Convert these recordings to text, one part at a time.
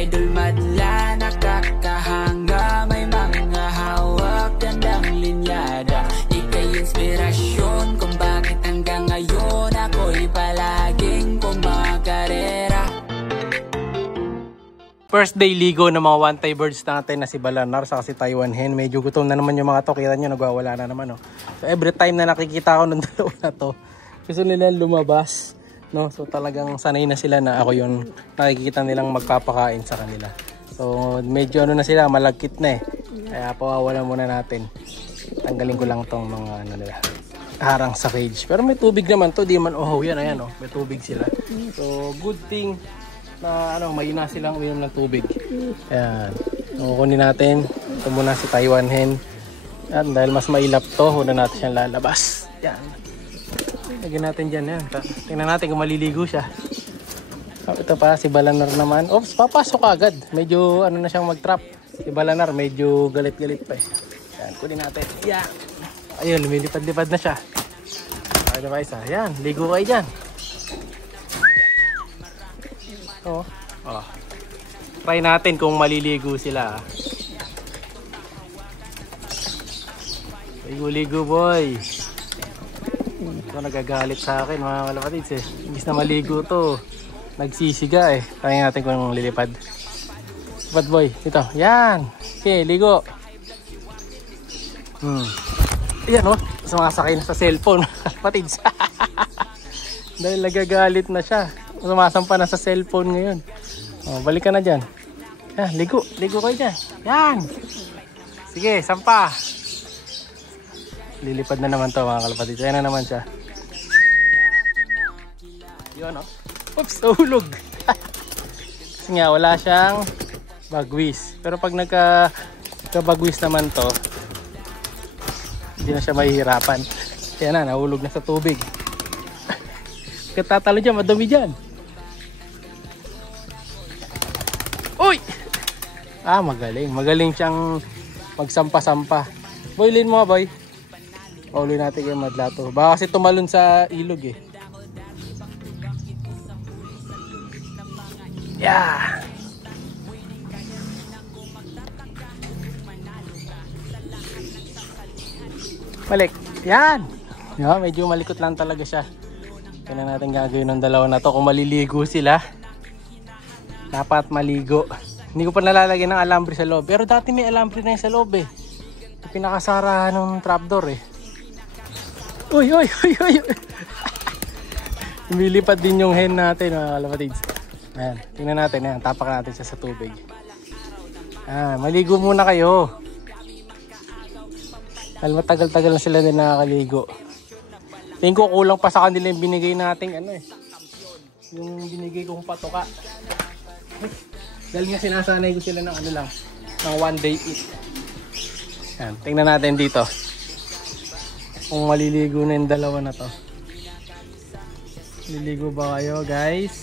idol madla, nakakahanga, may mga hawak, gandang linyada. Ika'y inspirasyon kung bakit hanggang ngayon ako'y palaging kumakarera. First day ligo ng mga one-tie birds natin na si Balanar sa si Taiwan Hen. Medyo gutom na naman yung mga to. Kita nyo, nagwawala na naman. No? So every time na nakikita ko ng dalawa na to, gusto nila lumabas. No? So talagang sanay na sila na ako yung nakikita nilang magpapakain sa kanila. So medyo ano na sila, malagkit na eh. Kaya pawawalan muna natin. Tanggalin ko lang tong mga ano nila, harang sa cage. Pero may tubig naman to, di man ohaw yan. Ayan oh, may tubig sila. So good thing na ano, may na silang uminom ng tubig. Ayan. So, kunin natin. Ito muna si Taiwan Hen. Ayan, dahil mas mailap to, una natin siyang lalabas. Ayan. Lagyan natin dyan. Ayan. Tingnan natin kung maliligo siya. Oh, ito pa, si Balanar naman. Oops, papasok agad. Medyo ano na siyang mag-trap. Si Balanar, medyo galit-galit pa eh. Ayan, kunin natin. Ayan. Ayun, lumilipad-lipad na siya. Ayan pa isa. Ayan, ligo kayo dyan. Oh. Oh. Try natin kung maliligo sila. Ligo-ligo boy. Ito nagagalit sa akin mga kalapatids eh. Imbis na maligo to, nagsisiga eh. Try natin kung lilipad. Lipad boy. Ito. Yan. Okay, ligo. Ayan oh. Sumasakay na sa cellphone mga kalapatids. Dahil nagagalit na siya. Sumasampa na sa cellphone ngayon. Oh, balik ka na dyan. Yan, ligo. Ligo kayo dyan. Yan. Sige, sampa. Lilipad na naman to mga kalapatid. Ayan na naman siya. Yun, oh. Oops, nahulog. Kasi nga, wala siyang bagwis. Pero pag nagka-bagwis naman to, hindi na siya mahihirapan. Ayan na, nahulog na sa tubig. Katatalo dyan, madumi dyan. Uy! Ah, magaling. Magaling siyang magsampa-sampa. Boy, lin mo boy. Pauloy natin kay madla to. Baka kasi tumalon sa ilog eh. Yeah! Balik. Yan! Yeah, medyo malikot lang talaga siya. Kaya natin gagawin ng dalawa na to. Kung maliligo sila, dapat maligo. Hindi ko pa nalalagyan ng alambre sa loob. Pero dati may alambre na yung sa loob eh. Pinakasarahan ng trapdoor eh. Uy, uy, uy, uy. Lumilipad din yung hen natin mga kalapatids. Ayan, tingnan natin. Ayan, tapak natin siya sa tubig. Ah, maligo muna kayo. Dahil matagal-tagal na sila din nakakaligo. Tingin ko kulang pa sa kanila yung binigay nating ano eh. Yung binigay kong patoka. Dahil nga sinasanay ko sila ng ano lang, ng one day eat. Yan, tingnan natin dito. Kung maliligo na yung dalawa na to. Liligo ba kayo guys?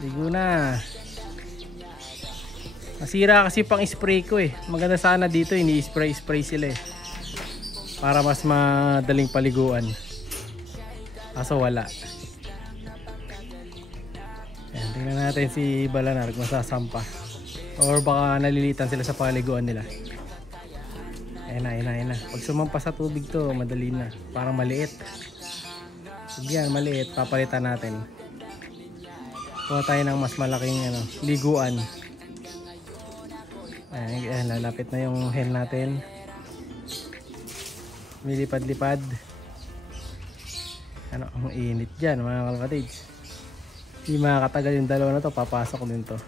Ligo na. Masira kasi pang spray ko eh. Maganda sana dito, ini-spray sila eh. Para mas madaling paliguan. Kaso wala. Ayan, tingnan natin si Balanar kung masasampa. Or baka nalilitan sila sa paliguan nila. Ayan na, ayan na, ayan na. Pag sumampa sa tubig to, madali na. Parang maliit. Pag yan, maliit, papalitan natin. Kuha tayo ng mas malaking ano, liguan. Ayan, lalapit na yung hen natin. Milipad-lipad. Ano, ang init dyan mga kalapatids. Hindi makakatagal yung dalawa na to, papasok din to.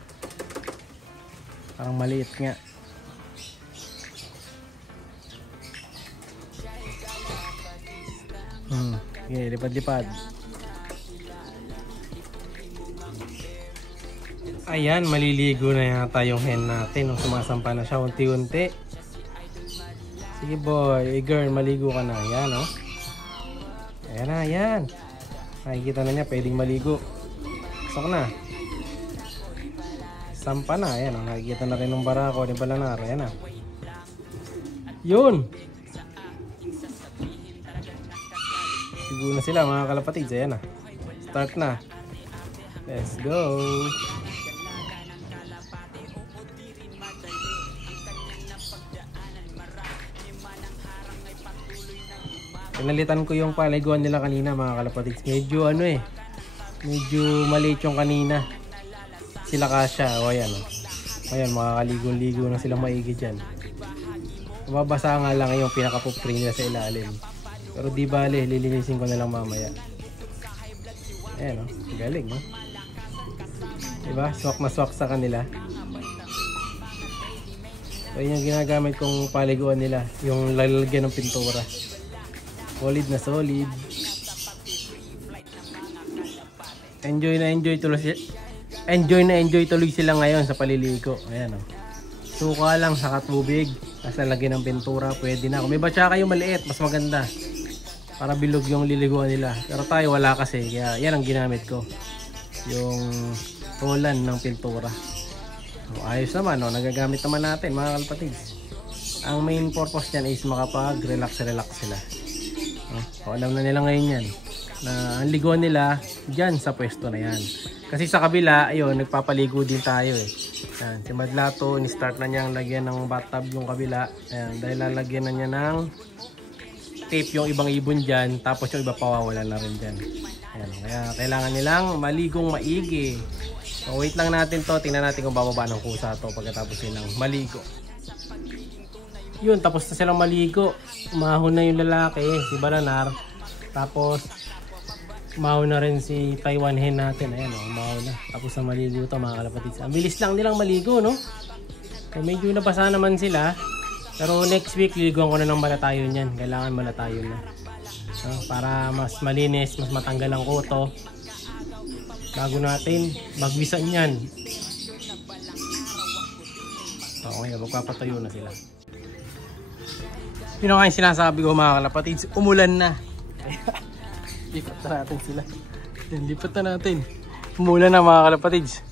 Parang maliit nga. Okay, lipad-lipad. Ayan, maliligo na yata yung hen natin. Sumasampa na siya unti-unti. Sige boy, girl, maligo ka na. Ayan oh. Ayan na, ayan. Nakikita na niya, pwedeng maligo. Pasok na. Sampa na, ayan oh. Nakikita na rin ng barako ni Balanar. Ayan na. Yun. Ligo na sila mga kalapatids. Ayan na. Start na. Let's go. Pinalitan ko yung paliguan nila kanina mga kalapatids. Medyo ano eh. Medyo maliit yung kanina. Sila kasya. O ayan o. Ayan, makakaligo-ligo na sila maigi dyan. Mababasa nga lang yung pinaka-pupri nila sa ilalim. Pero di bale, lilinisin ko na lang mamaya. Ayan o. Galing no? Diba? Swak na swak sa kanila. So yun yung ginagamit kong paliguan nila. Yung lalagyan ng pintura. Solid na solid. Enjoy na enjoy tuloy sila ngayon sa paliligo. Ayan o. Suka lang sa tubig. Tapos lalagyan ng pintura. Pwede na. Kung may batsa kayo maliit, mas maganda. Para bilog yung liliguan nila. Pero tayo wala kasi. Kaya yan ang ginamit ko. Yung rolan ng pintura. So, ayos naman. No? Nagagamit naman natin mga kalapatids. Ang main purpose niyan is makapag-relax sila. So, alam na nila ngayon yan. Na ang liguan nila dyan sa pwesto na yan. Kasi sa kabila, ayun, nagpapaligo din tayo eh. Ayan, si Madlato, in-start na niyang lagyan ng bathtub yung kabila. Ayan, dahil lalagyan na niya ng tape yung ibang ibon dyan. Tapos yung iba pawawala na rin dyan. Ayan, kaya kailangan nilang maligong maigi. So wait lang natin to. Tingnan natin kung bababa ng kusa to pagkatapos nilang maligo. Yun, tapos na silang maligo. Umahon na yung lalaki, si Balanar. Tapos umahon na rin si Taiwan hen natin. Ayan o, umahon na. Tapos na maligo ito mga kalapatids. Ang bilis lang nilang maligo, no? So medyo nabasa naman sila. Pero next week, liliguan ko na ng malatayon yan. Kailangan malatayon na. Para mas malinis, mas matanggal ang kuto. Bago natin magbisan yan. Okay, magpapatayo na sila. Yun ang sinasabi ko mga kalapatids. Umulan na. Lipat na natin sila. Yan, lipat na natin. Umulan na mga kalapatids.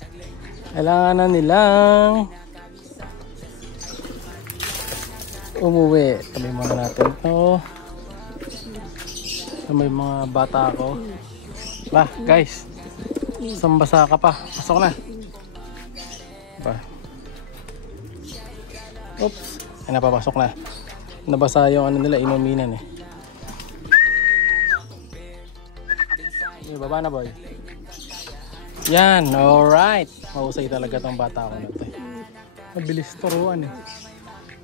Kailangan na nilang umuwi. Tabi muna natin ito. May mga bata ako. Ba, guys. Sambasa ka pa. Pasok na. Ba. Oops. Ay, napapasok na. Nabasa yung ano nila, inuminan eh. Baba na boy. Yan, alright. Mahusay talaga tong bata ko na ito. Mabilis turuan eh.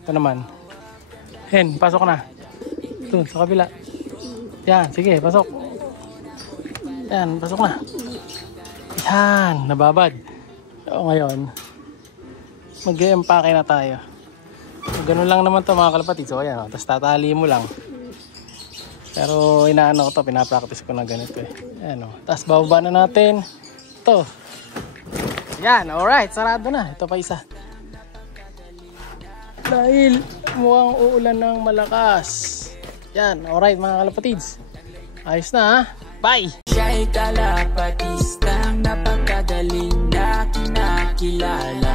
Ito naman. Hen, pasok na. Ito, sa kabila. Yan, sige, pasok. Yan, pasok na. Yan, nababad. So ngayon, mag-empake na tayo. So, ganun lang naman to mga kalapatids. So ayan, tapos tatali mo lang. Pero inaano ko to, pinapractice ko na ganito eh. Ayan o. Tapos bababa na natin. Ito. Yan, alright. Sarado na. Ito pa isa. Dahil mukhang uulan ng malakas. Yan, alright mga kalapatids. Ayos na ha. Bye! Siya'y kalapatistang napakagaling na kinakilala.